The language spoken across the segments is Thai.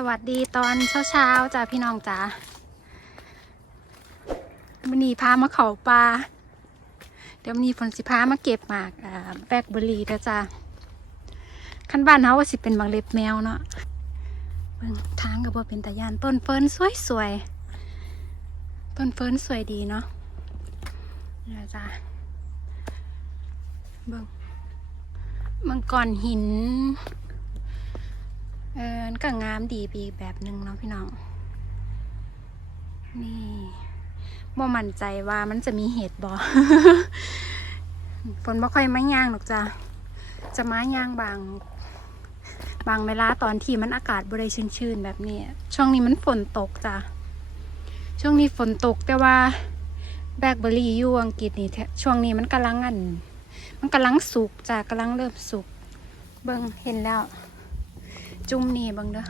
สวัสดีตอนเช้าๆจ้าพี่น้องจ้าวันนี้พามาเขาปลา เดี๋ยววันนี้ฝนสิพามาเก็บหมากอ่าแบกเบอร์รี่นะจ้าขั้นบ้านเขาว่าสิเป็นบางเล็บแมวเนาะเบิ่งทางกับว่าเป็นตะยานต้นเฟิร์นสวยๆ ต้นเฟิร์นสวยดีเนาะนะจ้าเบิ่งเมังกรหิน เออก็งามดีปีแบบหนึ่งเนาะพี่น้อง นี่บ่มั่นใจว่ามันจะมีเหตุบ่ฝนบ่ค่อยมาย่างหรอกจ้ะจะมาย่างบาง บางเวลาตอนที่มันอากาศบริชื้นๆแบบนี้ ช่วงนี้มันฝนตกจ้ะ ช่วงนี้ฝนตกแต่ว่าแบล็คเบอร์รี่อยู่อังกฤษนี่แท้ช่วงนี้มันกำลังอัน มันกำลังสุกจ้ะกำลังเริ่มสุก เบิ่งเห็นแล้ว จุ่มนี่บังเด้อ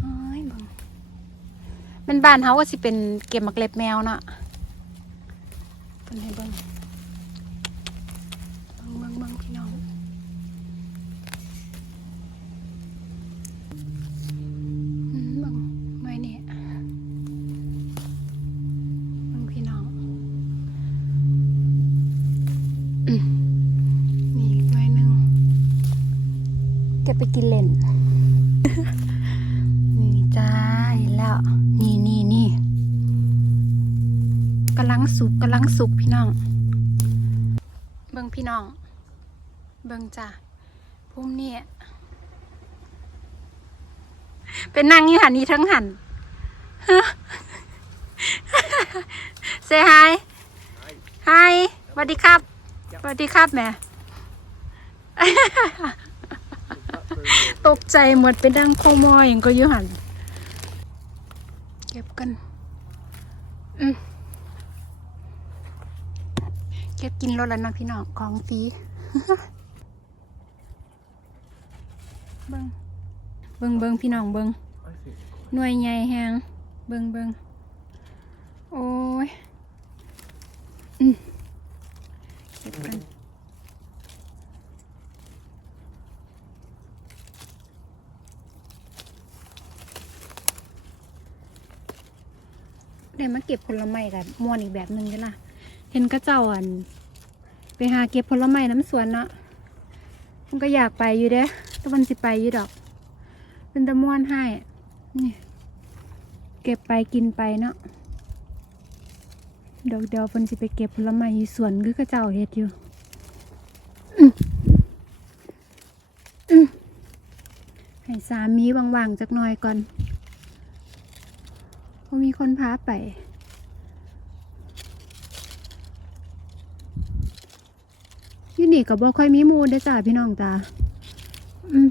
เอ้ยบังเป็นบ้านเขาก็สิเป็นเก็บมักเล็บแมวเนาะเป็นให้บัง ไปกินเล่น นี่จ้าเห็นแล้ว นี่นี่นี่กำลังสุกกำลังสุกพี่น้อง เบิ่งพี่น้อง เบิ่งจ้าพุ่มนี่เป็นนางยี่หันนี่ทั้งหันเซฮายฮายสวัสดีครับสวัสดีครับแม่ ตกใจหมดไปดังโคมอยอย่างก็อยุหัน เก็บกัน อืมเก็บกินรถแล้วนะพี่น้องของฟรีเบิงเบิงเบิงพี่น้องเบิงหน่วยใหญ่แฮงเบิงเบิงโอ้ย อืมเก็บกัน ได้มาเก็บผลไม้กับมวนอีกแบบหนึ่งจ้ะล่ะเห็นก็เจ้าอัน ไปหาเก็บผลไม้น้ำสวนเนาะมันก็อยากไปอยู่เด้ต่วันสิไปอยู่ดอก เป็นตะมวนให้นี่เก็บไปกินไปเนาะเดี๋ยวเดี๋ยวฝนสิไปเก็บผลไม้อยู่สวนคือก็เจ้าเฮ็ดอยู่ให้สามีว่างๆจักหน่อยก่อน พราะมีคนพาไป อยู่นี่ก็บ่ค่อยมีมูได้จ้าพี่น้องจ้าอืม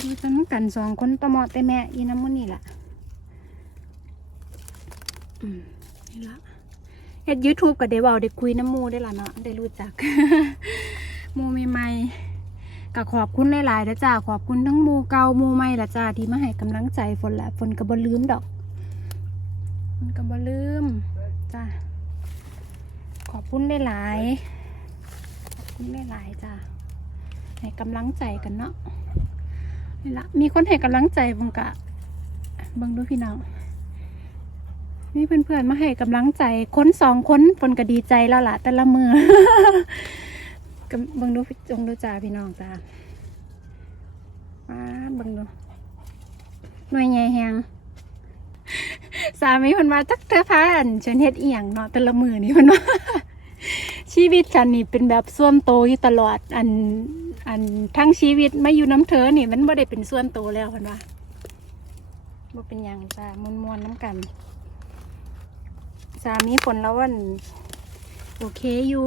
ดูจังกันสองคนตะเมอแต่แม่อีน้ำมันนี่แหละอืมนี่ละเฮ็ดยูทูบก็ได้เว้าได้คุยน้ำมูได้ละเนาะได้รู้จักหมูใหม่ๆ ก็ขอบคุณหลายๆนะจ้าขอบคุณทั้งมูเก่ามูใหม่ละจ้าที่มาให้กำลังใจฝนละฝนก็บ่ลืมดอกฝนก็บ่ลืมจ้าขอบคุณหลายๆขอบคุณหลายๆจ้าให้กำลังใจกันเนาะนี่ละมีคนให้กำลังใจบังกะบังดูพี่น้องมีเพื่อนๆมาให้กำลังใจ คนสองคนฝนก็ดีใจแล้วล่ะแต่ละมือ ก็เบิ่งดูจงดูจ้าพี่น้องจ้ามาบิ่งดูหน่วยใหญ่แฮงสามีคนมาจักเธอพาอันฉันเฮ็ดเอียงเนาะแต่ละมือนี่มันว่าชีวิตฉันนี่เป็นแบบส่วนโตอยู่ตลอด อันอันทั้งชีวิตไม่อยู่น้ำเธอนี่ มันบ่ได้เป็นส่วนโตแล้วเพิ่นว่าบ่เป็นหยังจ้ามวนมวนๆน้ำกัน สามีฝนแล้ววัน โอเคอยู่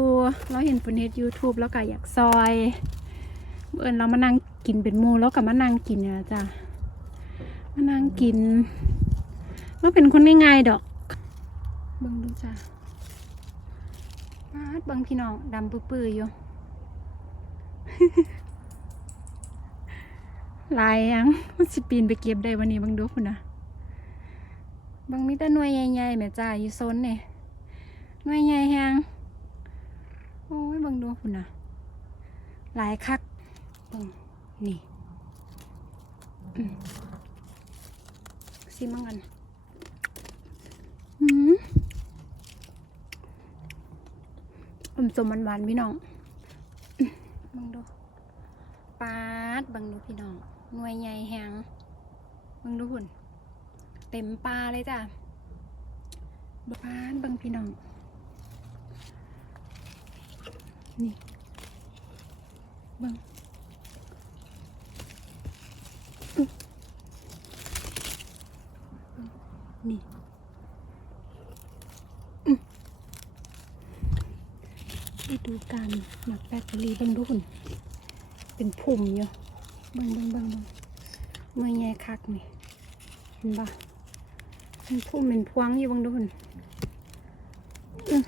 เราเห็นฝนเฮ็ด YouTube แล้วก็อยากซอยเอิญเรามานั่งกินเป็นหมูแล้วก็มานั่งกินเนี่ยจ้ะมานั่งกินว่าเป็นคนง่ายๆดอกเบิ่งดูจ้ะปาดบิ่งพี่น้องดำปื้อๆอยู่ลายยังมันสิปีนไปเก็บได้วันนี้บิ่งดูพุ่นะบิ่งมีแต่หน่วยใหญ่ๆแม่จ้าอยู่โซนเนี่ยหน่วยใหญ่แฮง โอ้ยบังดูคุณนะหลายคักบังนี่ซิมังกันอืมอมสมหวานๆพี่น้องบังดูปาดบังดูพี่น้องหน่วยใหญ่แหงบังดูหุ่นเต็มปลาเลยจ้ะปาดบังพี่น้อง นี่บังอื้อนี่อื้อไปดูการหมักแบตเตอรี่บังดูนเป็นผุ่มอยู่บังบังบังบังเมื่อไงคักนี่เห็นปะเป็นผุ่มเป็นพวงอยู่บังดูนอื้อ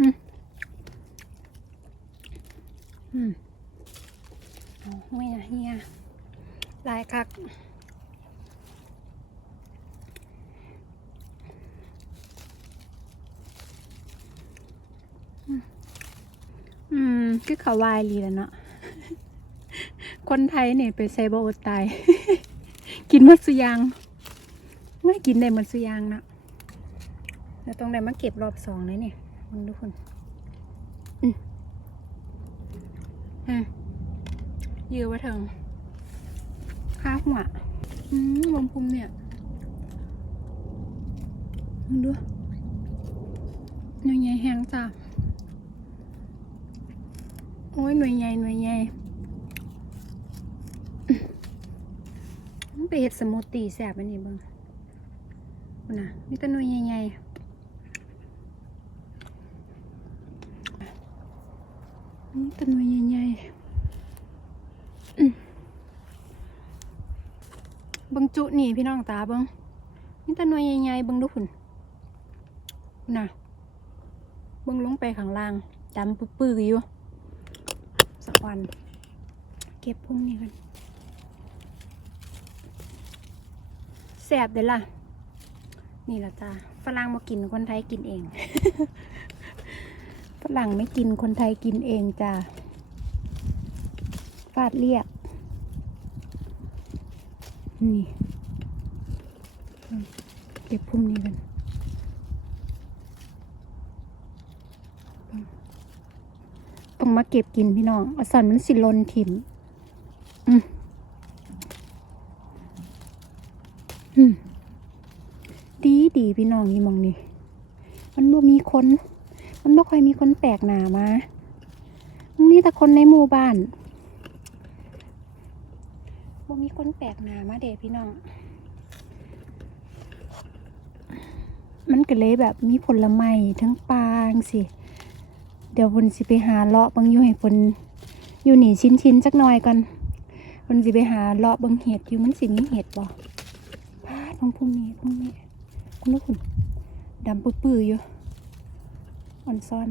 อืมอืมโอ้ไม่อะเฮียลายคัก อืมอืม คือเขาวายลีแล้วเนาะ คนไทยเนี่ยไปใส่บอดตาย กินมดสุยางไม่กินได้มดสุยางนะแล้วตรงไหนมาเก็บรอบสองเลยเนี่ยมึงทุกคนอืมอืมยือไว้เถิงข้าหัวอืมวงพุมเนี่ยมึงดูยใหญ่แห้งจ้ะ อ้ยหน่วยใหญ่หน่วยใหญ่มันไปเห็ดสมูทตีแสบอันนี้บ้างน่ะมีแต่หน่วยใหญ่ๆนี่เป็นหน่วยใหญ่ๆบังจุนี่พี่น้องตาบังนี่เป็นหน่วยใหญ่ๆบังดูหุ่นน่ะบังลงไปข้างล่างดำปื้อๆอยู่ วัน เก็บพุ่มนี่กันแสบเด้อล่ะ นี่ละจ้าฝรั่งมากินคนไทยกินเอง ฝรั่งไม่กินคนไทยกินเองจ้าฟาดเรียก นี่ เก็บพุ่มนี้กันอืมต้อง มาเก็บกินพี่น้องอาสันมันสิลนถิ่มอืมอืมดีดีพี่น้องนี่มองนี่มันบ่มีคน มันไม่ค่อยมีคนแปลกหน้ามามันมีแต่คนในหมู่บ้านบ่มีคนแปลกหน้ามาเด็พี่น้อง มันก็เลยแบบมีผลไม้ทั้งปางสิ เดี๋ยวบนสิไปหาเลาะบังอยู่ให้ฝนอยู่หนีชิ้นชิ้นๆจักหน่อยก่อนบนสิไปหาเลาะบังเห็ดอยู่มันสิมีเห็ดบ่พาดของพรุ่งนี้พรุ่งนี้คุณลูกคุณดำปื้อๆอยู่อ่อนซ้อน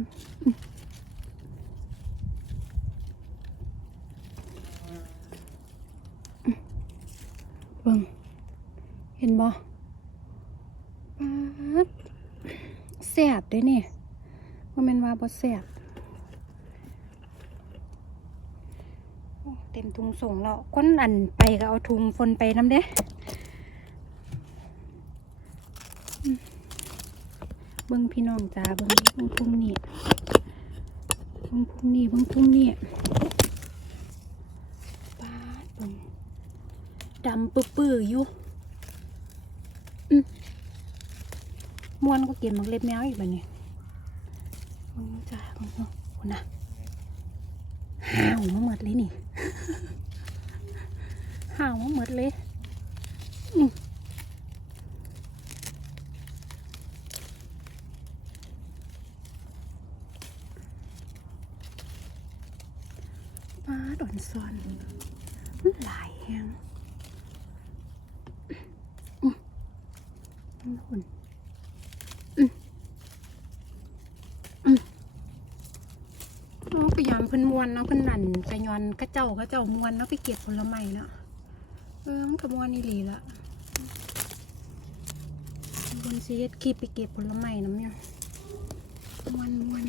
เบิ่งเห็นบ่ป๊าดแสบด้เนี่ย ว่าแมนว่าบ่แสบเต็มถุงส่งแล้วคนอันไปก็เอาถุงฝนไปน้ำเด้เบิ่งพี่น้องจ้าเบิ่งเบิ่งพุ่มนี่เบิ่งพุ่มนี่เบิ่งพุ่มนี่ป๊าดเบิ่งดำปื้ออยู่มมวนก็เก็บมักเล็บแมวอีกบัดนี้ เบิ่งจ้าเบิ่งคุณนะห่าวมาหมดเลยนี่ห่าวมาหมดเลยอืมมาดอนซอนมันหลายแฮงอุ่นอื้ออื้อเนาะไปยาง เพิ่นมวนเนาะเพิ่นนั่นกะยอนกระเจ้ากระเจ้ามวนเนาะไปเก็บผลไม้เนาะเออมันก็มวนนี่หลีละบนซีเฮ็ดคลิปไปเก็บผลไม้น้ำเนี่ยมวนมวน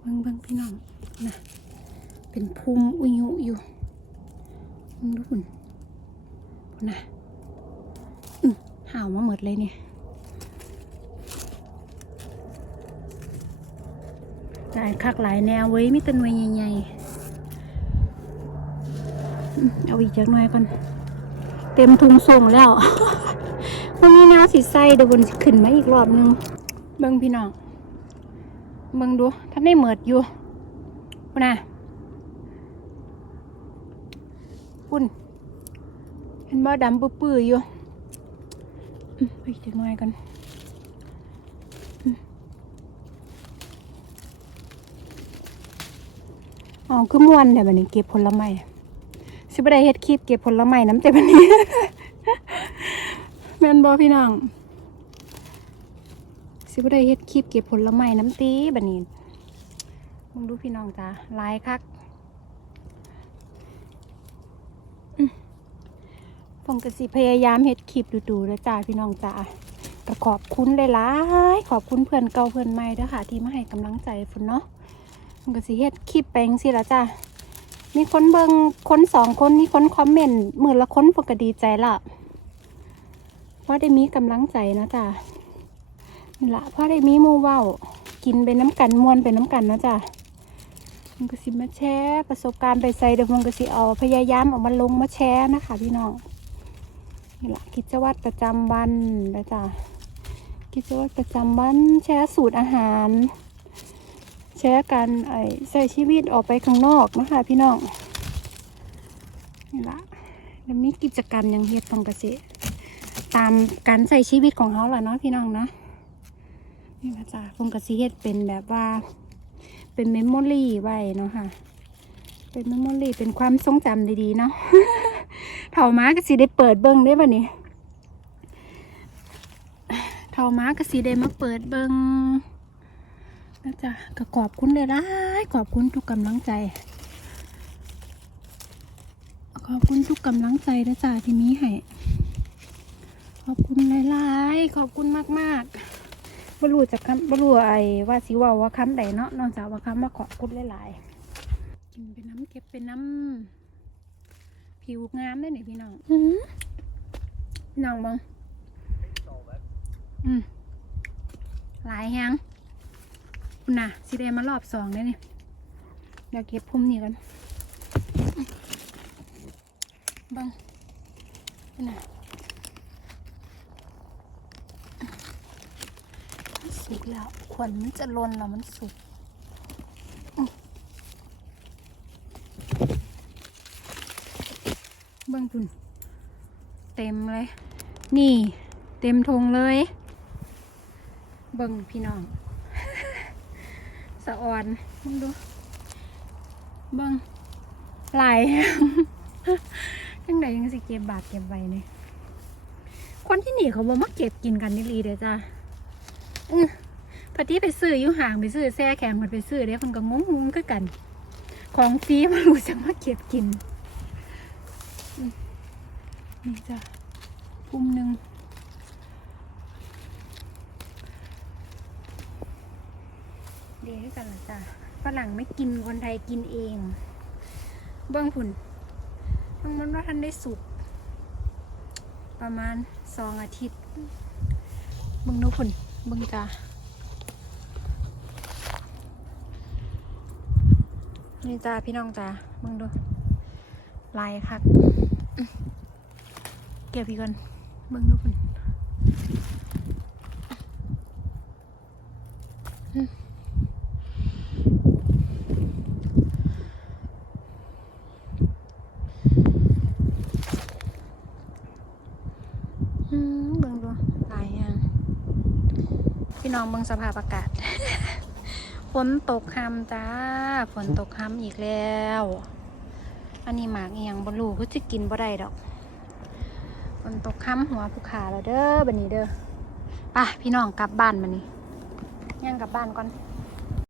เบิ่งเบิ่งพี่น้องนะเป็นภูมิอุยุอยู่ดูคุณนะห่าวมาหมดเลยเนี่ย หลายคักหลายแนวเว้ยมีตัหน่วยใหญ่ๆเอาอีกจักหน่อยก่อน เต็มทุงส่งแล้ววันนี้แนวสีใสเดี๋ยวบนขึ้นมาอีกรอบหนึงเบิ่งพี่น้องเบิ่งดูท่านได้เหมิดอยู่ปุ่นะปุ่นเห็นบ่ดำปื้อๆอยู่อืมไปจักหน่อยกันอืม อ๋อคือม่วนแต่บัดนี้เก็บผลไม้สิบได้เฮ็ดคลิปเก็บผลไม้น้ำแต่บัดนี้แมนบ่พี่น้องสิบได้เฮ็ดคลิปเก็บผลไม้น้ำตีบัดนี้มึงดูพี่น้องจ้าลายคักผมก็สิพยายามเฮ็ดคลิปดูๆแล้วจ้าพี่น้องจ้าก็ขอบคุณหลายๆขอบคุณเพื่อนเก่าเพื่อนใหม่ด้อค่ะ ที่มาให้กำลังใจฝนเนาะ ก็สิเฮ็ดคลิปไปจังซี่ละจ้ามีคนเบิงคนสองคนมีคนคอมเมนต์หมือละคนผมก็ดีใจละเพราะได้มีกำลังใจนะจ้านี่ละเพ่อได้มีมูเว้ากินไปน้ำกันมวนไปน้ำกันนะจ้ะมันก็สิมาแชร์ประสบการณ์ไปใส่เดี๋ยวมันก็สิเอาพยายามเอามาลงมาแชร์นะคะพี่น้องนี่ละกิจวัตรประจำวันนะจ้ะกิจวัตรประจำวันแชร์สูตรอาหาร ชร์การไอใส่ชีวิตออกไปข้างนอกนะคะพี่น้องนี่ละแล้วมีกิจกรรมยังเฮ็ดตองกเกษตรตามการใส่ชีวิตของเขาแหละเนาะพี่น้องเนาะนี่นะจ๊ะพงกระซีเฮ็ดเป็นแบบว่า เป็นเมมโมรี่ไว้เนาะค่ะ เป็นเมมโมรี่เป็นความทรงจำดีๆเนาะเท่าม้าก็สิได้เปิดเบิ้งได้ป่ะนี่เท่าม้าก็สิได้มาเปิดเบิ้ง นะจ๊ะก็ขอบคุณเลยนะขอบคุณทุกกำลังใจ ขอบคุณทุกกำลังใจนะจ๊ะที่มีให้ขอบคุณหลายๆ ขอบคุณมากๆบรู้จะคำบรู้ไอ้ว่าสิเว่าว่าคำใดเนาะนอกจากว่าคำมาขอบคุณหลายๆกินเป็นน้ำเก็บเป็นน้ำผิวงามได้เนี่ยพี่น้องอื้อหือพี่น้องบังอืมหลายแฮง คุณนะสิเดมารอบสองได้นี่เดี๋ยวเก็บพุ่มนี่กันบังนะสุกแล้วขนมันจะลนแล้วมันสุกเบื้องคุณเต็มเลย นี่ เต็มทงเลย เบิ่งพี่น้อง สะอ่อนมึงดูเบิ่งหลายยังไงยังสิเก็บบาทเก็บไว้เนี่ยคนที่หนีเขาบอกมาเก็บกินกันนี่ลีเด้อจ้าพอที่ไปซื้ออยู่ห่างไปซื้อแซ่แขนมันไปซื้อเด้คนก็งงงๆคือกัน ของฟรีมารู้จักมาเก็บกินนี่จ้ะพุ่มหนึ่ง เดี๋ยวให้กันละจ้ะฝรั่งไม่กินคนไทยกินเอง เบื้องผุนเบื้งมันว่าท่านได้สุก ประมาณสองอาทิตย์เบื้องนูผุนเบื้องจ้านี่จ้าพี่น้องจ้ามึงดูลายคักอื้อเก็บพี่ก่อนมึงดูคุณอื้ออืมเบิ่งดูลายยังพี่ น้องเบิ่งสภาพอากาศ ฝนตกคำจ้า ฝนตกคำอีกแล้ว อันนี้หมากเอียงบรูคือจะกินบ่ได้ดอก ฝนตกคำหัวภูขาแล้วเด้อบันนี้เด้อไปพี่น้องกลับบ้านมานนี้ย่างกลับบ้านก่อน